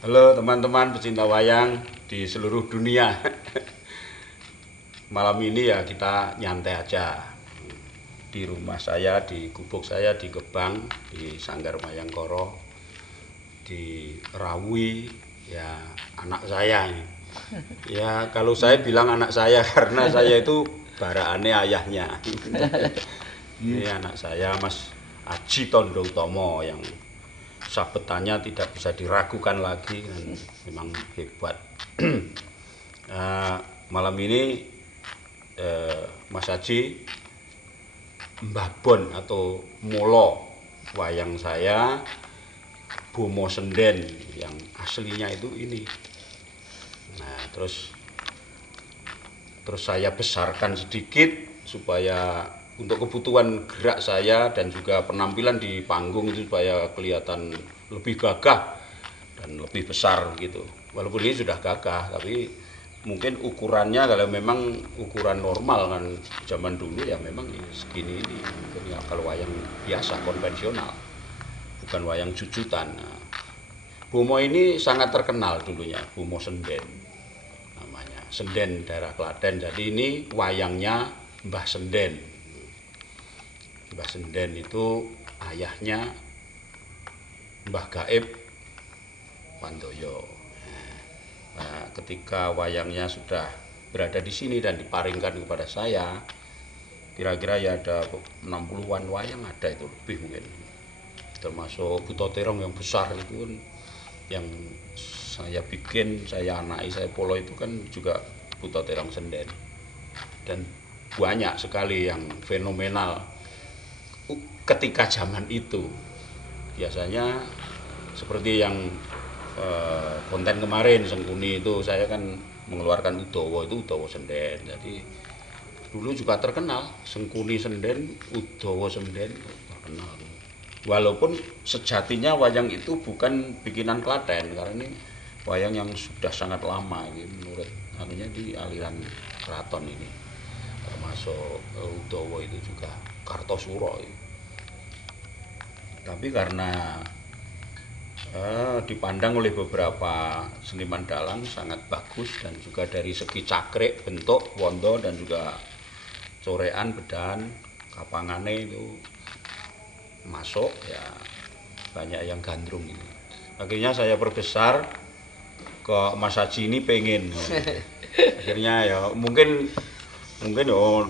Halo teman-teman pecinta wayang di seluruh dunia. Malam ini ya kita nyantai aja di rumah saya, di gubuk saya di Gebang, di Sanggar Mayangkara, di Rawi, ya anak saya ini. Ya kalau saya bilang anak saya karena saya itu baraane ayahnya. Ini anak saya Mas Aji Tondo Utomo yang sabetannya tidak bisa diragukan lagi dan memang hebat. Malam ini Mas Aji Mbah Bon atau Molo wayang saya Bomo Senden yang aslinya itu ini. Nah, terus saya besarkan sedikit supaya untuk kebutuhan gerak saya dan juga penampilan di panggung itu supaya kelihatan lebih gagah dan lebih besar gitu. Walaupun ini sudah gagah, tapi mungkin ukurannya kalau memang ukuran normal kan zaman dulu ya memang segini ini. Mungkin ya kalau wayang biasa konvensional, bukan wayang jujutan. Nah, Bomo ini sangat terkenal dulunya, Bomo Senden namanya, Senden daerah Klaten. Jadi ini wayangnya Mbah Senden. Mbah Senden itu ayahnya Mbah Gaib Wandoyo. Nah, ketika wayangnya sudah berada di sini dan diparingkan kepada saya, kira-kira ya ada 60-an wayang ada itu lebih mungkin. Termasuk Buto Terong yang besar itu kan yang saya bikin, saya anai, saya polo itu kan juga Buto Terong Senden. Dan banyak sekali yang fenomenal ketika zaman itu. Biasanya seperti yang konten kemarin Sengkuni itu saya kan mengeluarkan Udowo, itu Udowo Senden. Jadi dulu juga terkenal Sengkuni Senden, Udowo Senden terkenal. Walaupun sejatinya wayang itu bukan bikinan Klaten karena ini wayang yang sudah sangat lama ini menurut anunya di aliran keraton ini. Termasuk Udowo itu juga Kartosuro. Tapi karena dipandang oleh beberapa seniman dalang sangat bagus dan juga dari segi cakrik, bentuk, wondo dan juga corean, bedan, kapangane itu masuk ya banyak yang gandrung ini. Akhirnya saya perbesar ke Mas Haji ini pengen. Akhirnya ya mungkin oh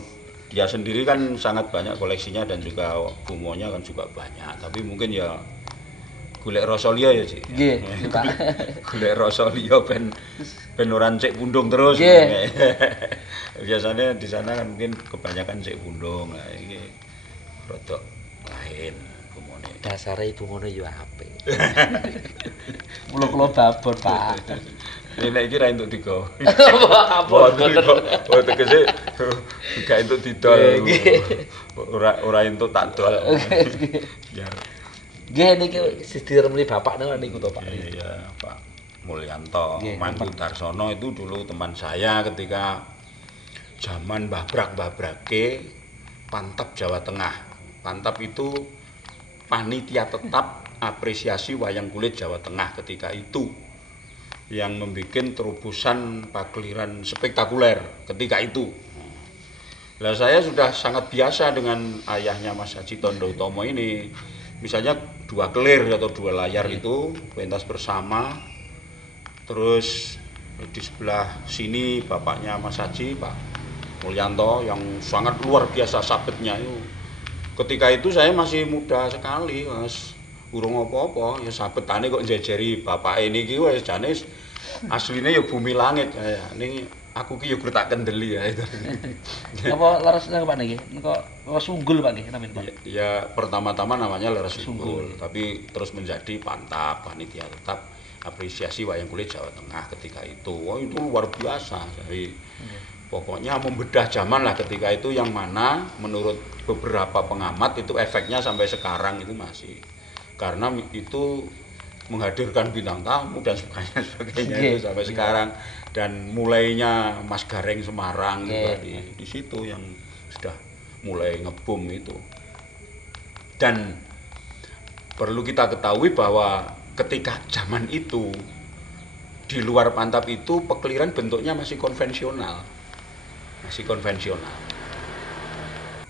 dia sendiri kan sangat banyak koleksinya dan juga bumonya kan juga banyak, tapi mungkin ya golek rasa liya ya Cik. Nggih, Pak. Golek rasa liya ben ora cek pundung terus. Biasanya di sana kan mungkin kebanyakan cek pundung. Nah, ini rodok lain bumone. Dasare ibu ngono yo apik. Kula babon, Pak. Nek iki ra entuk digo. Apa Oh tegese gak entuk didol. Ora entuk tak dol. Ya. Nggih niki didiremeni bapak niku to, Pak. Iya, Pak Mulyanto, Mantu Darsono itu dulu teman saya ketika zaman Mbah Brake Pantap Jawa Tengah. Pantap itu panitia tetap apresiasi wayang kulit Jawa Tengah ketika itu, yang membuat terobosan pagelaran spektakuler ketika itu. Nah, saya sudah sangat biasa dengan ayahnya Mas Haji Tondo Utomo ini. Misalnya 2 kelir atau 2 layar itu pentas bersama. Terus di sebelah sini bapaknya Mas Haji, Pak Mulyanto, yang sangat luar biasa sabetnya itu. Ketika itu saya masih muda sekali, Mas. Urung apa-apa, ya sabetane kok njejeri bapak ini ki wis jane asline ya bumi langit ya. Ning aku ki ya gur tak kendeli ya itu. Apa leres nang Pak niki? Nika Sunggul Pak nggih namanya, Pak. Ya pertama-tama namanya Leres Sunggul, tapi terus menjadi Pantap, panitia tetap apresiasi wayang kulit Jawa Tengah ketika itu. Wah, itu luar biasa. Jadi pokoknya membedah zaman lah ketika itu, yang mana menurut beberapa pengamat itu efeknya sampai sekarang itu masih, karena itu menghadirkan bintang tamu dan sebagainya itu sampai sekarang. Dan mulainya Mas Gareng Semarang juga di situ yang sudah mulai ngebum itu. Dan perlu kita ketahui bahwa ketika zaman itu di luar Pantap itu Pekeliran bentuknya masih konvensional.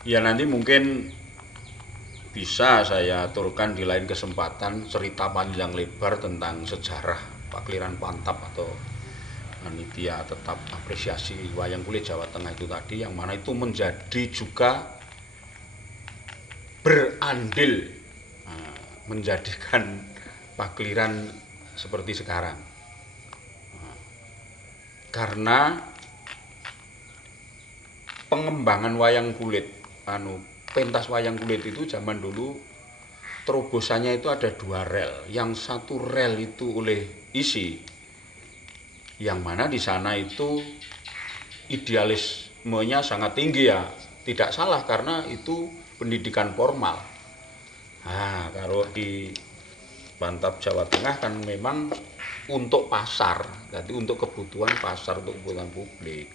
Ya nanti mungkin bisa saya aturkan di lain kesempatan cerita panjang lebar tentang sejarah Pekeliran Pantap atau panitia tetap apresiasi wayang kulit Jawa Tengah itu tadi, yang mana itu menjadi juga berandil menjadikan Pekeliran seperti sekarang. Karena pengembangan wayang kulit, pentas wayang kulit itu zaman dulu terobosannya itu ada 2 rel. Yang satu rel itu oleh isi, yang mana di sana itu idealismenya sangat tinggi ya, tidak salah karena itu pendidikan formal. Nah, kalau di Pantap Jawa Tengah kan memang untuk pasar, jadi untuk kebutuhan pasar, untuk kebutuhan publik.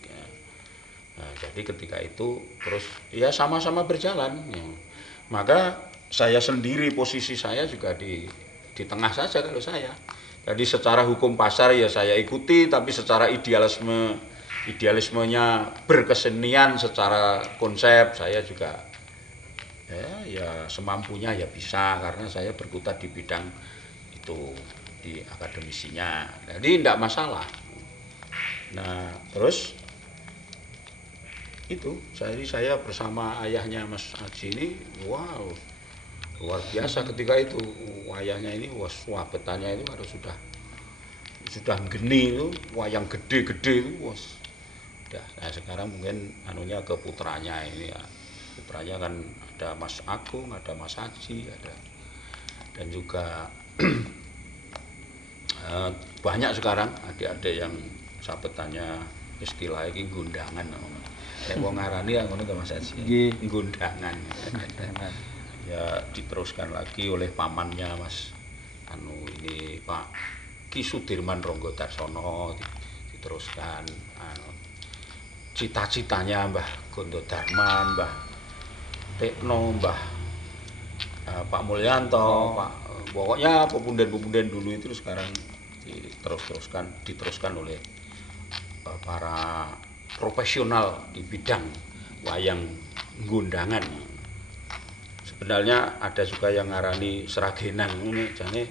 Nah, jadi ketika itu terus ya sama-sama berjalan. Ya. Maka saya sendiri posisi saya juga di tengah saja kalau saya. Jadi secara hukum pasar ya saya ikuti, tapi secara idealismenya berkesenian secara konsep saya juga ya semampunya ya bisa, karena saya berkutat di bidang itu di akademisinya. Jadi tidak masalah. Nah, terus itu saya bersama ayahnya Mas Aji ini, wow, luar biasa ketika itu. Wayangnya ini wah betanya itu harus sudah geni itu, wayang gede-gede itu nah sekarang mungkin anunya ke putranya ini ya. Putranya kan ada Mas Agung, ada Mas Aji, ada, dan juga banyak sekarang adik-adik yang sabetannya istilah ini gundangan. Nek wong ngarani ngono to Mas Aji. Nggih. Gundangan. Ya diteruskan lagi oleh pamannya Mas ini Pak Ki Sudirman Ronggo Darsono, diteruskan cita-citanya Mbah Gondo Darman, Mbah Tekno, Mbah Pak Mulyanto, Pak pokoknya pemunden-pemunden dulu itu sekarang diteruskan oleh para profesional di bidang wayang gundangan. Sebenarnya ada juga yang ngarani seragenan ini jane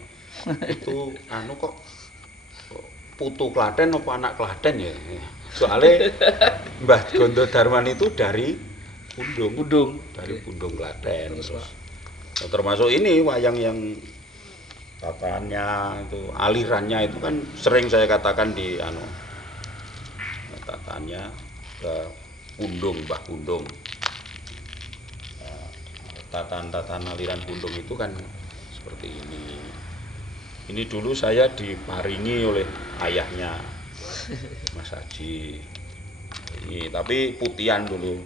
itu kok putu Klaten apa anak Klaten ya. Soalnya Mbah Gondo Darman itu dari Pundung dari Pundung Klaten. Termasuk ini wayang yang tataannya itu, alirannya itu kan sering saya katakan di tataannya ke Pundung, Mbah Pundung. Tataan aliran Pundung itu kan seperti ini. Ini dulu saya diparingi oleh ayahnya Mas Haji. Ini tapi putihan dulu.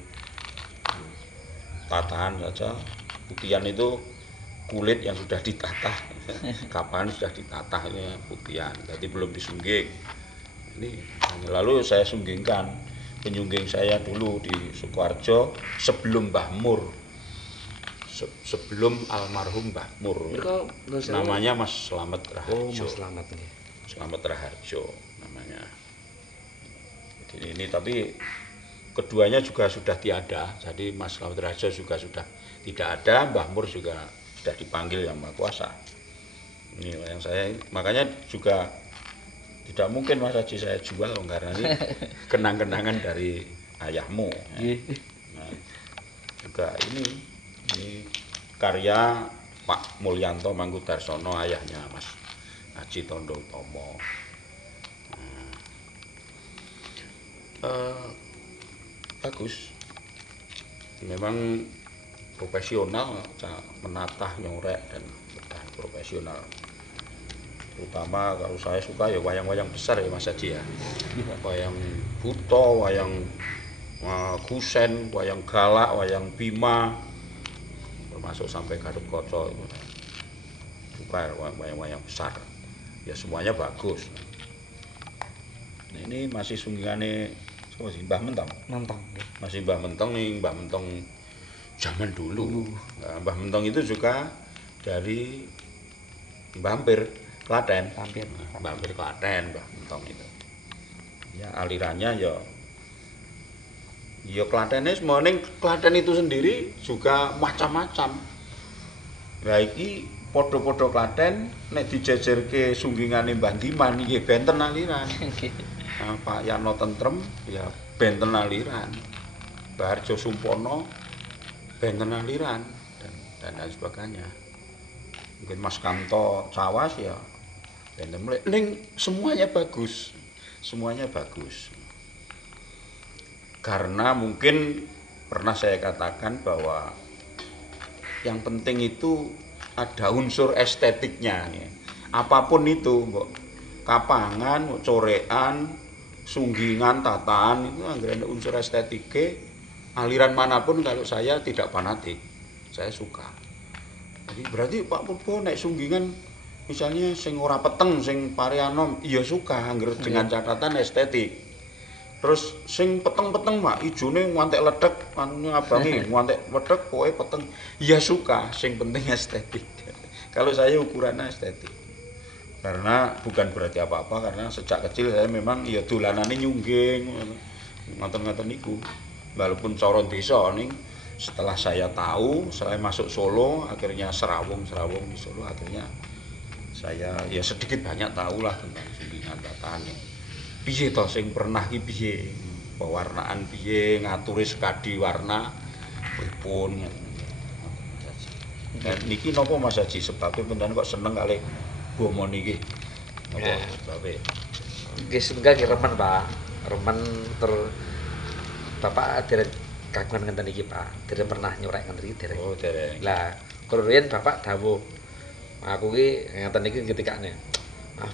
Tataan saja. Putihan itu kulit yang sudah ditatah. Kapan sudah ditatah ini putihan. Jadi belum disungging. Ini lalu saya sunggingkan. Penyungging saya dulu di Sukoharjo sebelum Mbah Mur. Sebelum almarhum Mbah Mur. Namanya Mas Slamet Raharjo. Oh, Mas Slamet nih. Slamet Raharjo namanya. Jadi ini tapi keduanya juga sudah tiada. Jadi Mas Slamet Raharjo juga sudah tidak ada, Mbah Mur juga sudah dipanggil Yang Maha Kuasa. Ini yang saya, makanya juga tidak mungkin Mas Haji saya jual karena ini kenang-kenangan dari ayahmu. Ya. Nah, juga ini karya Pak Mulyanto Mangkudarsono, ayahnya Mas Haji Tondo Utomo. Bagus, memang profesional, menatah, nyorek dan profesional. Terutama kalau saya suka ya wayang-wayang besar ya Mas Haji ya. Wayang Buto, wayang Kusen, wayang Galak, wayang Bima, termasuk sampai Gatot-Kaca. Suka wayang-wayang besar. Ya semuanya bagus. Nah, ini masih sunggingannya Mbah Mentong. Masih Mbah Mentong nih, Mbah Mentong zaman dulu. Nah, Mbah Mentong itu juga dari Mbah Ampir. Klaten. Mampir. Mampir Klaten, Mbah Mentong itu. Ya alirannya ya Klatennya semuanya Klaten itu sendiri juga macam-macam. Lah iki padha-padha Klaten nek dijejerke sunggingane Mbah Diman nggih benten aliran. Pak Yano Tentrem ya benten aliran. Mbah Harjo Sumpono benten aliran dan lain sebagainya. Mungkin Mas Kanto Cawas ya benten mulai ning semuanya bagus. Semuanya bagus. Karena mungkin pernah saya katakan bahwa yang penting itu ada unsur estetiknya ya. Apapun itu, mbok kapangan, mbok corekan, sunggingan, tataan itu anggere unsur estetiknya aliran manapun kalau saya tidak fanatik. Saya suka. Jadi berarti Pak Purbo nek sunggingan misalnya sing ora peteng, sing pareanom, iya suka anggere dengan catatan estetik. Terus sing peteng-peteng mak ijone ngantek ledek anune abange ngantek wedhek pokoke peteng ya suka sing penting estetik. Kalau saya ukurannya estetik. Karena bukan berarti apa-apa karena sejak kecil saya memang ya dolanane nyungging ngoten-ngoten niku. Walaupun cara desa ning setelah saya tahu saya masuk Solo akhirnya serawung di Solo akhirnya saya ya sedikit banyak tahulah tentang sunggingan tatane. Piye to sing pernah iki piye pewarnaan piye ngaturi sekadi warna pripun dan niki napa Mas Haji sebabnya pendan kok seneng kali bomo niki napa sebabnya Nggih setunggal nggih remen Pak remen Bapak dereng kagungan ngenten iki Pak dereng pernah nyorek ngenten iki dereng oh dereng lah keruyen Bapak dawuh aku ki ngenten iki ketikane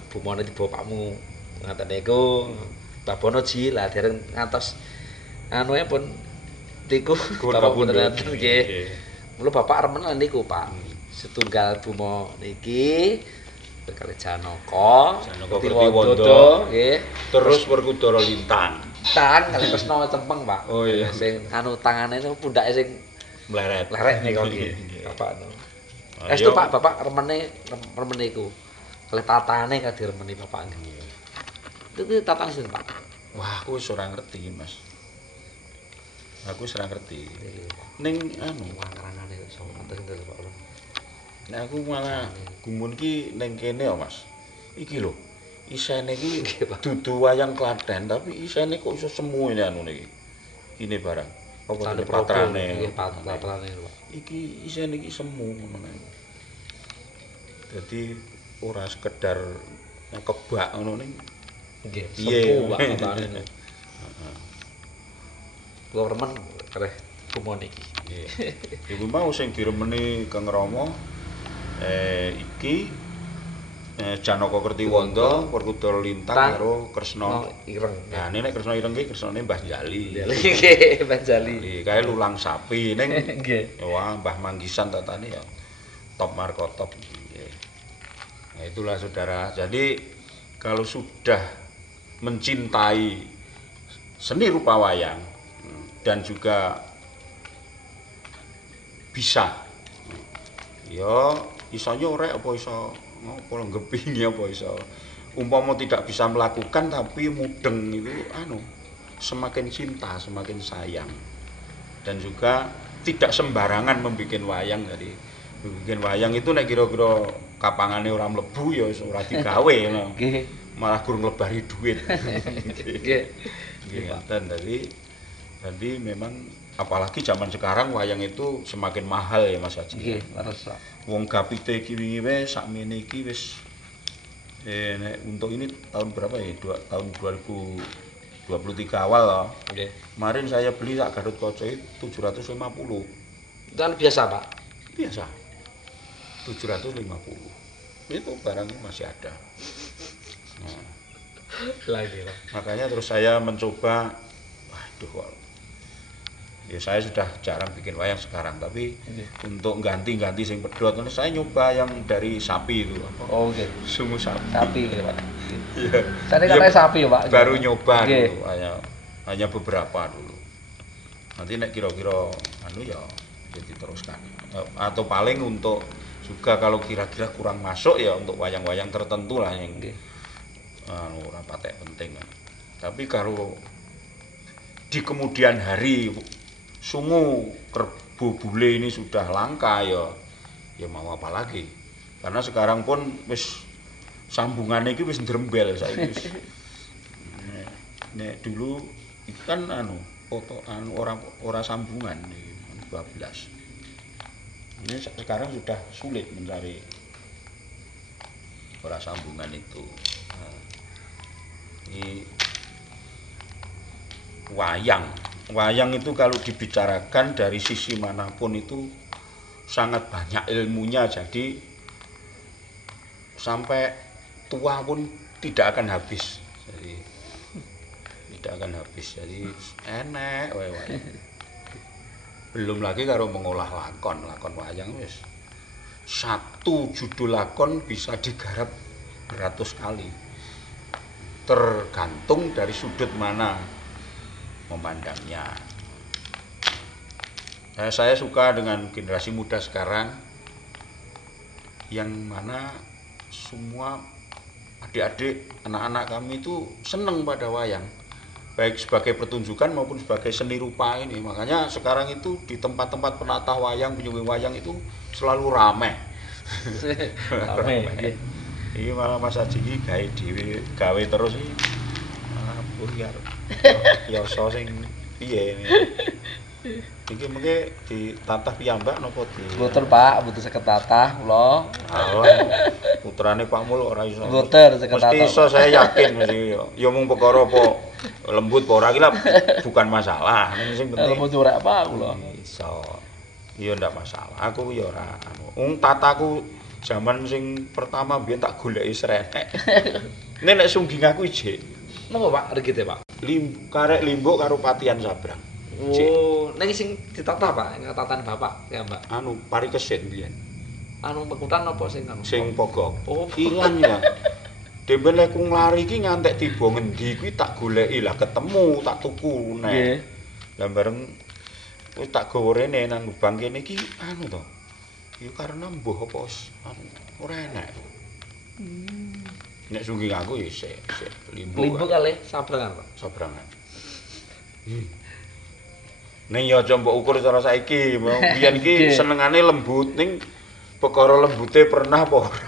bumone di bapakmu ngaten niku Pak Bono ji lah dereng ngantos anuke pun tiku Bapak punten nggih. Mula Bapak remen niku Pak. Setunggal bumo niki kali Janaka Kertiwondo nggih. Terus Werkudara Lintang. Tang kali Kresna Cempeng Pak. Oh iya. Sing anu tangane niku pundake sing mleret. Lerek niku nggih. Bapak anu. Estu Pak Bapak remen niku. Kalih tatane kadiremeni Bapak nggih. Itu tatane sinten Pak? Wah, aku wis ora ngerti, Mas. Aku wis ora ngerti. Ning anu wangranane iso ngaten Pak. Nek aku malah gumun ki ning kene ya, Mas. Iki lho. Isene iki dudu wayang Klaten, tapi isene kok iso semu ini anu niki. Ini barang. Apa patrane? Nggih, patrane Pak. Iki isene iki semu ngono. Dadi ora sekedar kebak ngono ning nggih, sepuh Pak tatane. Kula remen kareh kumon iki. Nggih. Iku mau sing diremeni Kang Rama iki Janaka Kertiwondo, Werkudara Lintang karo Kresna Ireng. Nah, nek Kresna Ireng iki kresnane Mbah Jali. Nggih, Mbah Jali. Kae lulang sapi ning nggih. Wah, Mbah Manggisan tatane ya top markotop. Nggih. Nah, itulah saudara. Jadi kalau sudah mencintai seni rupa wayang dan juga bisa ya iso nyorek apa iso ngopo nggepingi apa iso umpama tidak bisa melakukan tapi mudeng itu anu semakin cinta semakin sayang dan juga tidak sembarangan membuat wayang. Jadi membuat wayang itu nek kira-kira kapangane ora mlebu ya ora digawe ngono. Nggih. Malah gur nglebari duit. Nggih. Nggih ngoten jadi memang apalagi zaman sekarang wayang itu semakin mahal ya Mas Haji. Nggih, leres Pak. Wong gapite iki wingi wis sakmene iki wis nek untuk ini tahun berapa ya? Tahun 2023 awal loh. Nggih. Kemarin saya beli sak Gatotkaca 750. Itu biasa, Pak. Biasa. 750. Itu barangnya masih ada. Nah, Lagi, Pak. makanya terus saya mencoba waduh kok ya saya sudah jarang bikin wayang sekarang tapi untuk ganti-ganti sing pedhot saya nyoba yang dari sapi itu apa? Oh, nggih. Sungu sapi. Sapi gitu, Pak. Iya. Tadi katanya sapi ya, Pak. Baru nyoba Nggih. dulu hanya beberapa dulu. Nanti nek kira-kira anu ya diteruskan. Atau paling untuk juga kalau kira-kira kurang masuk ya untuk wayang-wayang tertentu lah yang ora patek penting. Tapi kalau di kemudian hari sungu kerbo bule ini sudah langka ya mau apa lagi. Karena sekarang pun wis sambungannya iki wis ndrembel saiki wis. Nek dulu ikan foto ora sambungan 12. Ini sekarang sudah sulit mencari ora sambungan itu. Nah, ini wayang itu kalau dibicarakan dari sisi manapun itu sangat banyak ilmunya, jadi sampai tua pun tidak akan habis. Jadi enek wae. Belum lagi kalau mengolah lakon wayang wis. Satu judul lakon bisa digarap beratus kali. Tergantung dari sudut mana memandangnya. Saya suka dengan generasi muda sekarang yang mana semua adik-adik, anak-anak kami itu seneng pada wayang. Baik sebagai pertunjukan maupun sebagai seni rupa ini. Makanya sekarang itu di tempat-tempat penata wayang, penyunggung wayang itu selalu ramai. Ramai. Ini malah Mas Haji iki gawe terus iki. Malah buyar. Ya so sing piye ini. Iki mengke ditatah piyambak napa di? Mboten Pak, mboten saged tatah kula. Alah, putrane Pak Mul ora iso. Mboten saged tatah. Mesti iso, saya yakin mesti ya mung perkara apa lembut apa ora iki bukan masalah. Sing penting lembut ora apa kula. Iso. Ya ndak masalah. Aku ya ora wong tataku zaman sing pertama biyen tak goleki srenek. Nek sungging aku ijik. Napa Pak regite Pak? Karek limbuk karo patian sabrang. Oh, nek sing ditata Pak, tatan Bapak ya Mbak. Pari kesit biyen. Pekutan apa sing Sing pogok. Oh, ilang ya. Demben lek ku nglari iki ngantek tiba ngendi kuwi tak goleki lah ketemu tak tuku nek. Nggih. Lah bareng wis tak gawa rene nang lubang kene iki to. Ya karena mbuh apa ora enak. Nek sungging aku ya sik limbuk kalih sabrangan Pak. Sabrangan. Ning ya aja mbok ukur cara saiki, biyen iki senengane lembut ning perkara lembute pernah apa ora.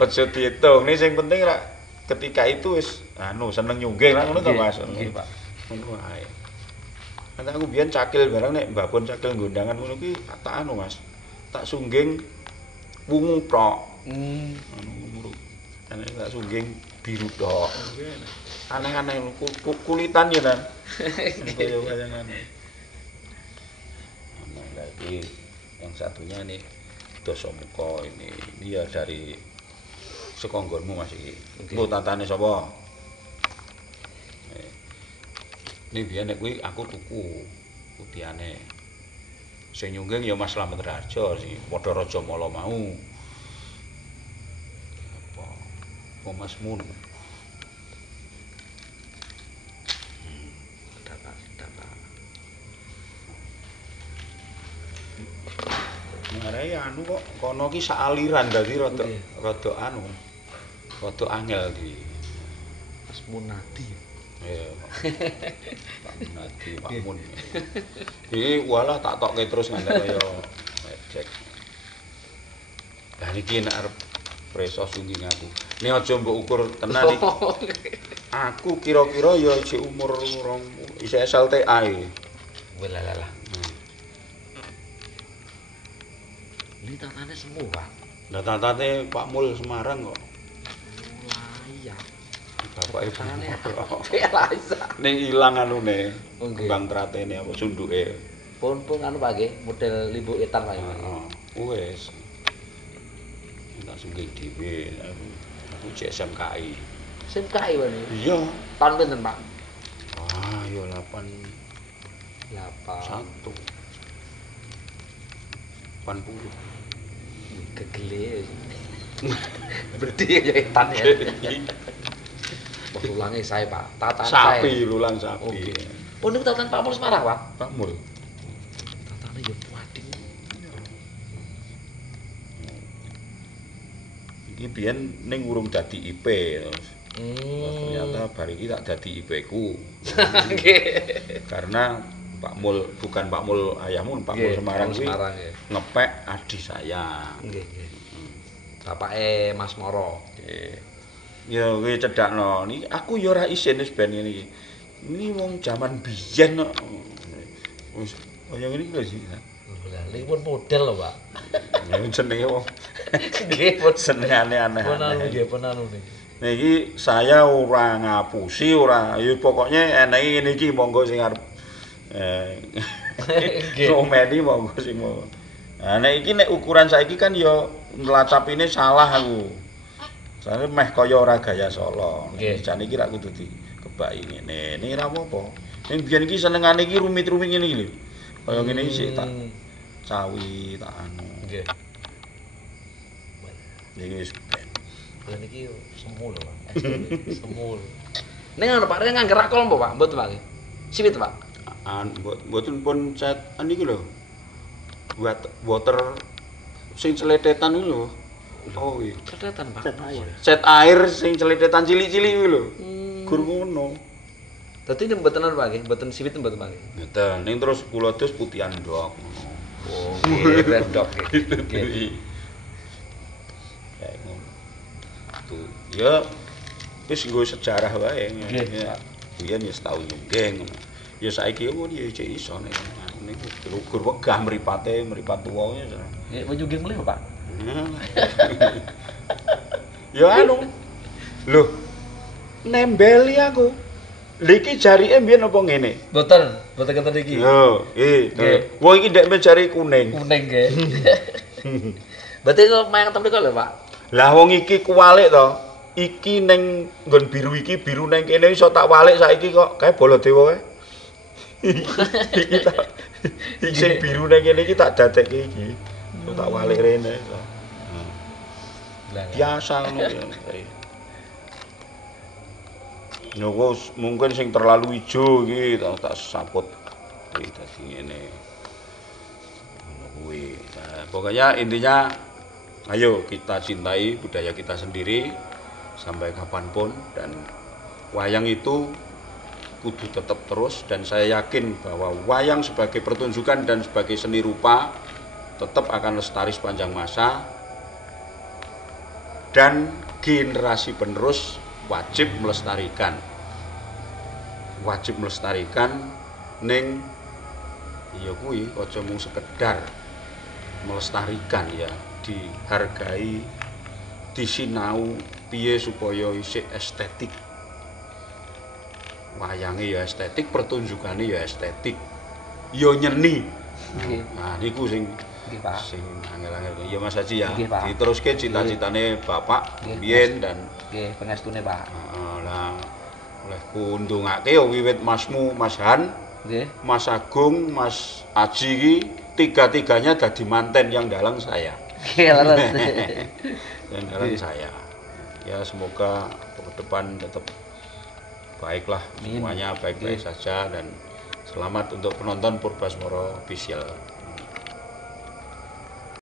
Aja diitung. Ning sing penting ra ketika itu wis seneng nyungging lah ngono to Mas. Nggih Pak. Ngono ae. Kan aku biyen cakil barang nek Mbah Pun cakil nggondangan ngono ki tak Mas. Tak sungging wungu tok. Ane tak sungging biru tok. Aneh-aneh kulitan ya kan. Kaya wayangan. Lagi yang satunya nih Dasamuka ini dia dari sekonggonmu Mas iki. Engko tatane sapa? Ini biyen nek kuwi aku tuku putiane. Sing nyungging ya Mas Slamet Raja sing padha Raja Mala mau. Apa Mas Mun. Ngarai kok kono ki saaliran dadi rada angel iki. Mas Munadi. Iya. Pak Munadi, Pak Mun. Iki walah tak tokke terus ngantek kaya cek. Lah niki nek arep preso sungging aku. Nek aja mbok ukur tenan iki. Aku kira-kira ya isih umur isih SLTA iki. Welalah. Ini tatane semu, Pak. Lah tatane Pak Mul Semarang kok. Iya. Bapake tatane. Lah isa. Ning ilang anune. Nggih. Kembang tratene apa sunduke. Pun Pak nggih, model limbu etan Pak. Heeh. Wis. Tak sunggih dhewe. Aku cek SMKI. SMKI wae. Iya. Tahun pinten, Pak? Wah, ya 1. Kegele. Berarti ya etan ya. Lulange sae, Pak. Tatan sae. Sapi, lulang sapi. Oh, niku tatan Pak Mul Semarang, Pak? Pak Mul. Tatane ya wading. Iki biyen ning urung dadi IP. Ternyata bar iki tak dadi IP-ku. Nggih. Karena Pak Mul, bukan Pak Mul ayahmu, Pak Mul Semarang kuwi ngepek adik saya. Nggih, nggih. Bapake Mas Moro. Nggih. Ya kuwi cedhakno. Niki aku ya ora isin wis ben ngene iki. Ini wong jaman biyen kok. Wis kaya ngene iki lho sih. Lah, iki pun model lho, Pak. Ya jenenge wong. Nggih, pun Senengane aneh. pun anu nggih, pun anu niki. Niki saya ora ngapusi ora. Ya pokoknya enake ngene iki monggo sing arep komedi monggo sing mau. Nah nek iki nek ukuran saiki kan ya nlacapine salah aku. Soale meh kaya ora gaya Solo. Jane iki ra kudu dikebaki ngene. Ini ra apa-apa. Ning biyen iki senengane iki rumit-rumit ngene iki lho. Kaya ngene iki sik tak cawi tak anu. Nggih. Iki wis ben. Lah niki semu lho, Pak. Semu. Ning anu Pak, rene ngangger rakol apa, Pak? Mboten, Pak. Siwit, Pak. Mboten pun cat niki lho. Buat water sing celetetan iki lho. Oh iya. Celetetan, Pak. Cet air sing celetetan cilik-cilik kuwi lho. Gur ngono. Dadi ini mboten anu, Pak, nggih. Mboten siwit mboten, Pak. Ngeten, ning terus kula dus putihan ndok. Oh, nggih, rendok nggih. Nggih. Kayak ngono. Tuh, ya wis nggo sejarah wae. Nggih, Pak. Biyen ya tau nyungging ngono. Ya saiki ngono ya cek iso nek niku gur wegah mripate, mripat tuwa ya. Nggih, mau nyungging mulih, Pak. Ya anu. Loh. Nembeli aku. Liki jarike mbiyen apa ngene? Mboten, mboten keten iki. Yo, Nggih. wong iki ndek jari kuning. Kuning nggih. Berarti kok mayang tempe kok lho, Pak. Lah wong iki kuwalik to. Iki ning nggon biru iki, biru ning kene iso tak walik saiki kok kae Baladewa kae. Iki tak iki sing biru ning kene iki tak dadekke iki. Iso tak walik rene. Biasa ngono ya. Nyowo mungkin sing terlalu ijo iki tak saput iki dadi ngene. Ngono kuwi. Nah, pokoknya intinya ayo kita cintai budaya kita sendiri sampai kapanpun dan wayang itu kudu tetap terus dan saya yakin bahwa wayang sebagai pertunjukan dan sebagai seni rupa tetap akan lestari sepanjang masa dan generasi penerus wajib melestarikan ning ya kuwi aja mung sekedar melestarikan ya, dihargai, disinau piye supaya isih estetik. Wayange ya estetik, pertunjukane ya estetik. Ya nyeni. Nah niku sing sing angel-angel. Ya Mas Haji ya. Diteruske cita-citane Bapak biyen dan nggih pangestune, Pak. Heeh, lah oleh kundungake wiwit Masmu Mas Han, Nggih. Mas Agung, Mas Aji iki tiga-tiganya dadi manten yang dalang saya. Nggih, leres. Yang dalang saya. Ya semoga ke depan tetap baiklah semuanya baik-baik saja dan selamat untuk penonton Purbasmara Official.